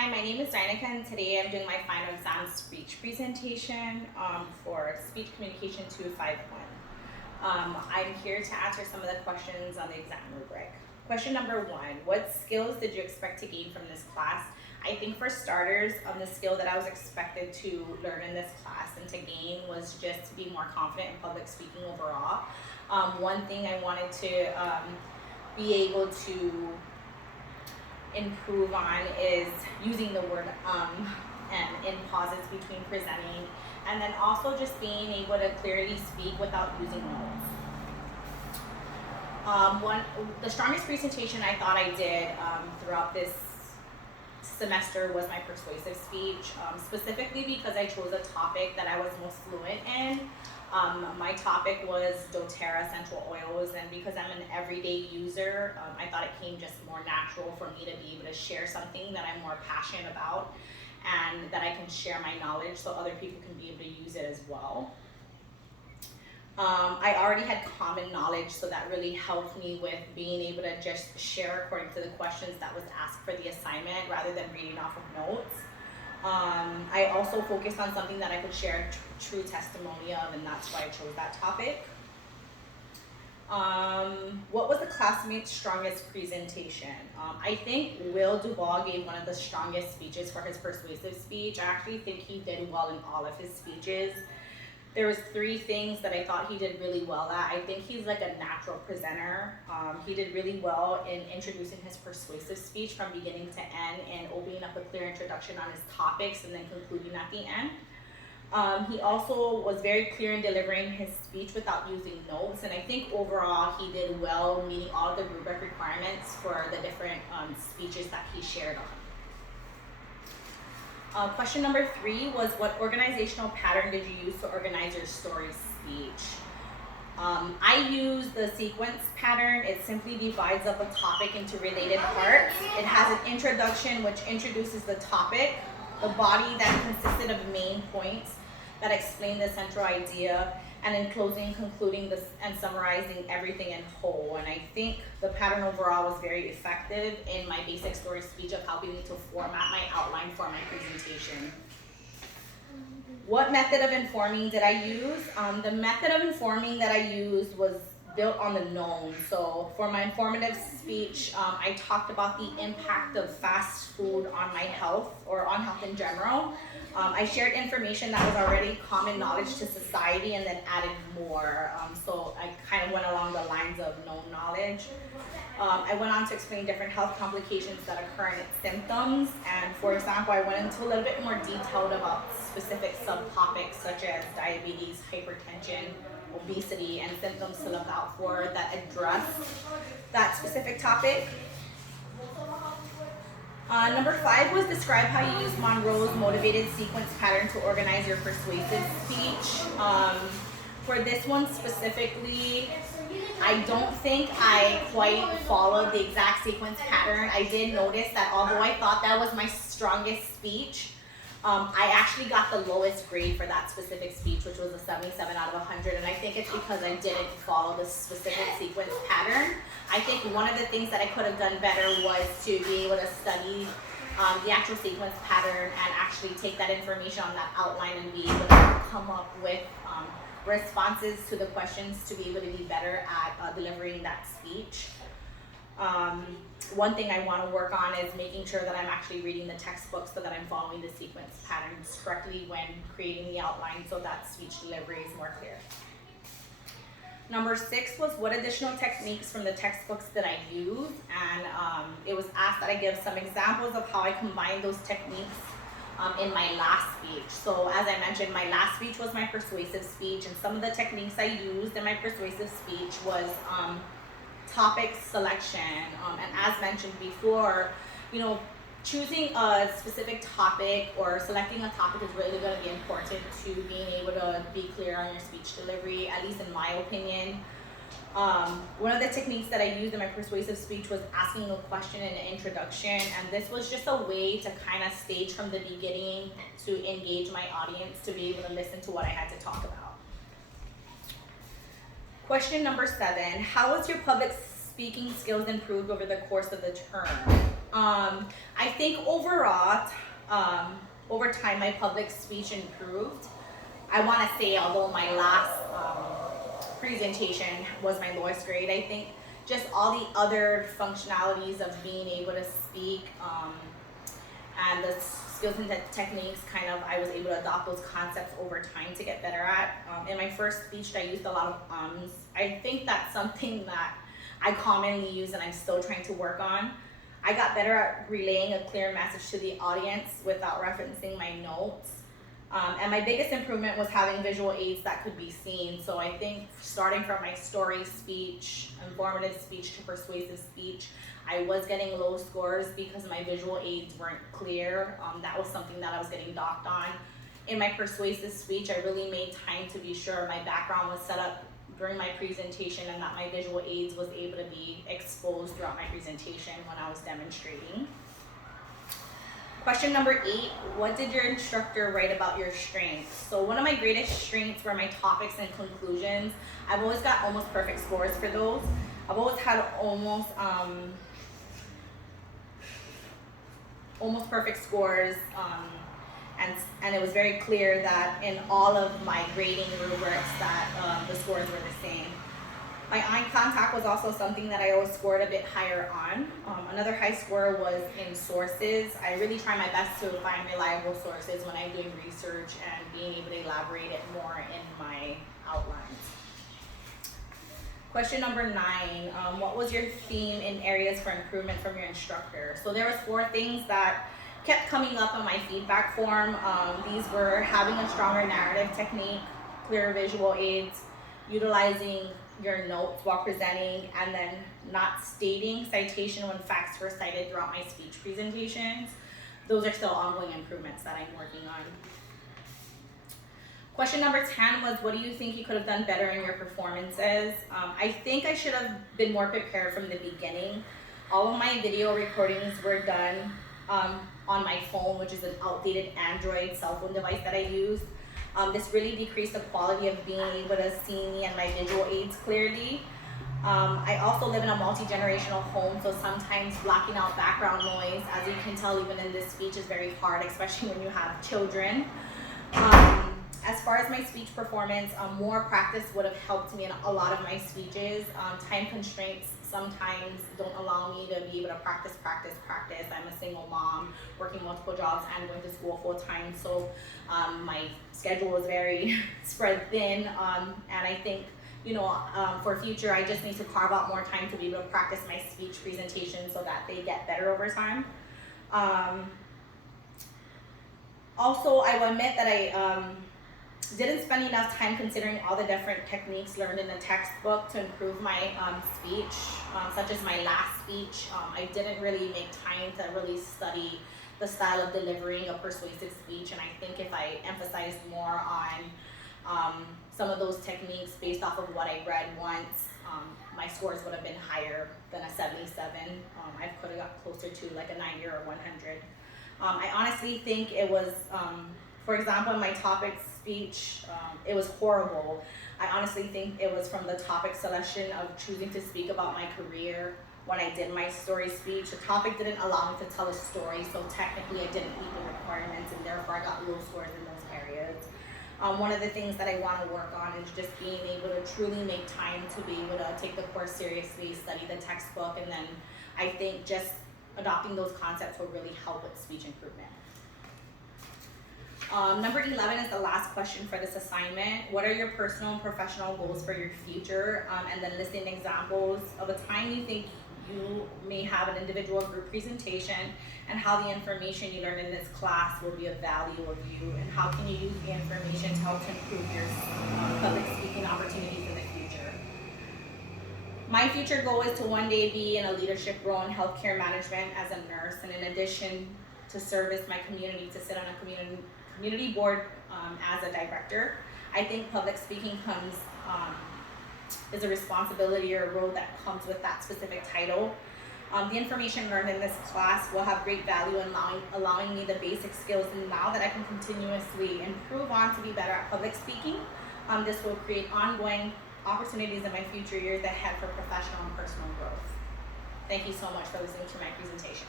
Hi, my name is Dynaka, and today I'm doing my final exam speech presentation for Speech Communication 251. I'm here to answer some of the questions on the exam rubric. Question number 1, what skills did you expect to gain from this class? I think for starters, the skill that I was expected to learn in this class and to gain was just to be more confident in public speaking overall. One thing I wanted to be able to improve on is using the word and in pauses between presenting, and then also just being able to clearly speak without using notes. The strongest presentation I thought I did throughout this semester was my persuasive speech, specifically because I chose a topic that I was most fluent in. My topic was doTERRA essential oils, and because I'm an everyday user, I thought it came just more natural for me to be able to share something that I'm more passionate about and that I can share my knowledge so other people can be able to use it as well. I already had common knowledge, so that really helped me with being able to just share according to the questions that was asked for the assignment rather than reading off of notes. I also focused on something that I could share true testimony of, and that's why I chose that topic. What was the classmate's strongest presentation? I think Will Duval gave one of the strongest speeches for his persuasive speech. I actually think he did well in all of his speeches. There was 3 things that I thought he did really well at. I think he's like a natural presenter. He did really well in introducing his persuasive speech from beginning to end and opening up a clear introduction on his topics and then concluding at the end. He also was very clear in delivering his speech without using notes, and I think overall he did well meeting all the rubric requirements for the different speeches that he shared on. Question number 3 was, what organizational pattern did you use to organize your story speech? I use the sequence pattern. It simply divides up a topic into related parts. It has an introduction which introduces the topic, the body that consisted of main points that explain the central idea, and in closing, concluding this and summarizing everything in whole. And I think the pattern overall was very effective in my basic story speech of helping me to format my outline for my presentation. What method of informing did I use? The method of informing that I used was built on the known. So for my informative speech, I talked about the impact of fast food on my health or on health in general. I shared information that was already common knowledge to society and then added more. So I kind of went along the lines of known knowledge. I went on to explain different health complications that occur in its symptoms. And for example, I went into a little bit more detailed about specific subtopics such as diabetes, hypertension, obesity, and symptoms to look out for that address that specific topic. Number 5 was describe how you use Monroe's motivated sequence pattern to organize your persuasive speech. For this one specifically, I don't think I quite followed the exact sequence pattern. I did notice that although I thought that was my strongest speech, I actually got the lowest grade for that specific speech, which was a 77 out of 100, and I think it's because I didn't follow the specific sequence pattern. I think one of the things that I could have done better was to be able to study the actual sequence pattern and actually take that information on that outline and be able to come up with responses to the questions to be able to be better at delivering that speech. One thing I want to work on is making sure that I'm actually reading the textbook so that I'm following the sequence patterns correctly when creating the outline so that speech delivery is more clear. Number 6 was, what additional techniques from the textbooks did I use? And it was asked that I give some examples of how I combined those techniques in my last speech. So as I mentioned, my last speech was my persuasive speech, and some of the techniques I used in my persuasive speech was topic selection, and as mentioned before, choosing a specific topic or selecting a topic is really going to be important to being able to be clear on your speech delivery, at least in my opinion. One of the techniques that I used in my persuasive speech was asking a question in an introduction, and this was just a way to kind of stage from the beginning to engage my audience to be able to listen to what I had to talk about. Question number 7, how was your public speaking skills improved over the course of the term? I think overall, over time, my public speech improved. I want to say, although my last presentation was my lowest grade, I think just all the other functionalities of being able to speak and the skills and techniques, kind of, I was able to adopt those concepts over time to get better at. In my first speech, I used a lot of ums. I think that's something that I commonly use and I'm still trying to work on. I got better at relaying a clear message to the audience without referencing my notes. And my biggest improvement was having visual aids that could be seen. So I think starting from my story speech, informative speech to persuasive speech, I was getting low scores because my visual aids weren't clear. That was something that I was getting docked on. In my persuasive speech, I really made time to be sure my background was set up during my presentation and that my visual aids was able to be exposed throughout my presentation when I was demonstrating. Question number 8, what did your instructor write about your strengths? So one of my greatest strengths were my topics and conclusions. I've always got almost perfect scores for those. I've always had almost perfect scores, and it was very clear that in all of my grading rubrics that the scores were the same. My eye contact was also something that I always scored a bit higher on. Another high score was in sources. I really try my best to find reliable sources when I'm doing research and being able to elaborate it more in my outlines. Question number 9, what was your theme in areas for improvement from your instructor? So there was 4 things that kept coming up on my feedback form. These were having a stronger narrative technique, clearer visual aids, utilizing your notes while presenting, and then not stating citation when facts were cited throughout my speech presentations. Those are still ongoing improvements that I'm working on. Question number 10 was, what do you think you could have done better in your performances? I think I should have been more prepared from the beginning. All of my video recordings were done on my phone, which is an outdated Android cell phone device that I use. This really decreased the quality of being able to see me and my visual aids clearly. I also live in a multi-generational home, so sometimes blocking out background noise, as you can tell even in this speech, is very hard, especially when you have children. As far as my speech performance, more practice would have helped me in a lot of my speeches. Time constraints sometimes don't allow me to be able to practice. I'm a single mom, working multiple jobs and going to school full time, so my schedule is very spread thin, and I think, for future, I just need to carve out more time to be able to practice my speech presentation so that they get better over time. Also, I will admit that I didn't spend enough time considering all the different techniques learned in the textbook to improve my speech, such as my last speech. I didn't really make time to really study the style of delivering a persuasive speech, and I think if I emphasized more on some of those techniques based off of what I read once, my scores would have been higher than a 77. I could have got closer to like a 90 or a 100. I honestly think it was, for example, in my topic speech, it was horrible. I honestly think it was from the topic selection of choosing to speak about my career when I did my story speech. The topic didn't allow me to tell a story, so technically I didn't meet the requirements, and therefore I got low scores in those areas. One of the things that I want to work on is just being able to truly make time to be able to take the course seriously, study the textbook, and then I think just adopting those concepts will really help with speech improvement. Number 11 is the last question for this assignment. What are your personal and professional goals for your future? And then listing examples of a time you think you may have an individual group presentation, and how the information you learned in this class will be of value of you, and how can you use the information to help to improve your public speaking opportunities in the future. My future goal is to one day be in a leadership role in healthcare management as a nurse, and in addition to service my community, to sit on a community board as a director. I think public speaking is a responsibility or a role that comes with that specific title. The information learned in this class will have great value in allowing me the basic skills, and now that I can continuously improve on to be better at public speaking, this will create ongoing opportunities in my future years ahead for professional and personal growth. Thank you so much for listening to my presentation.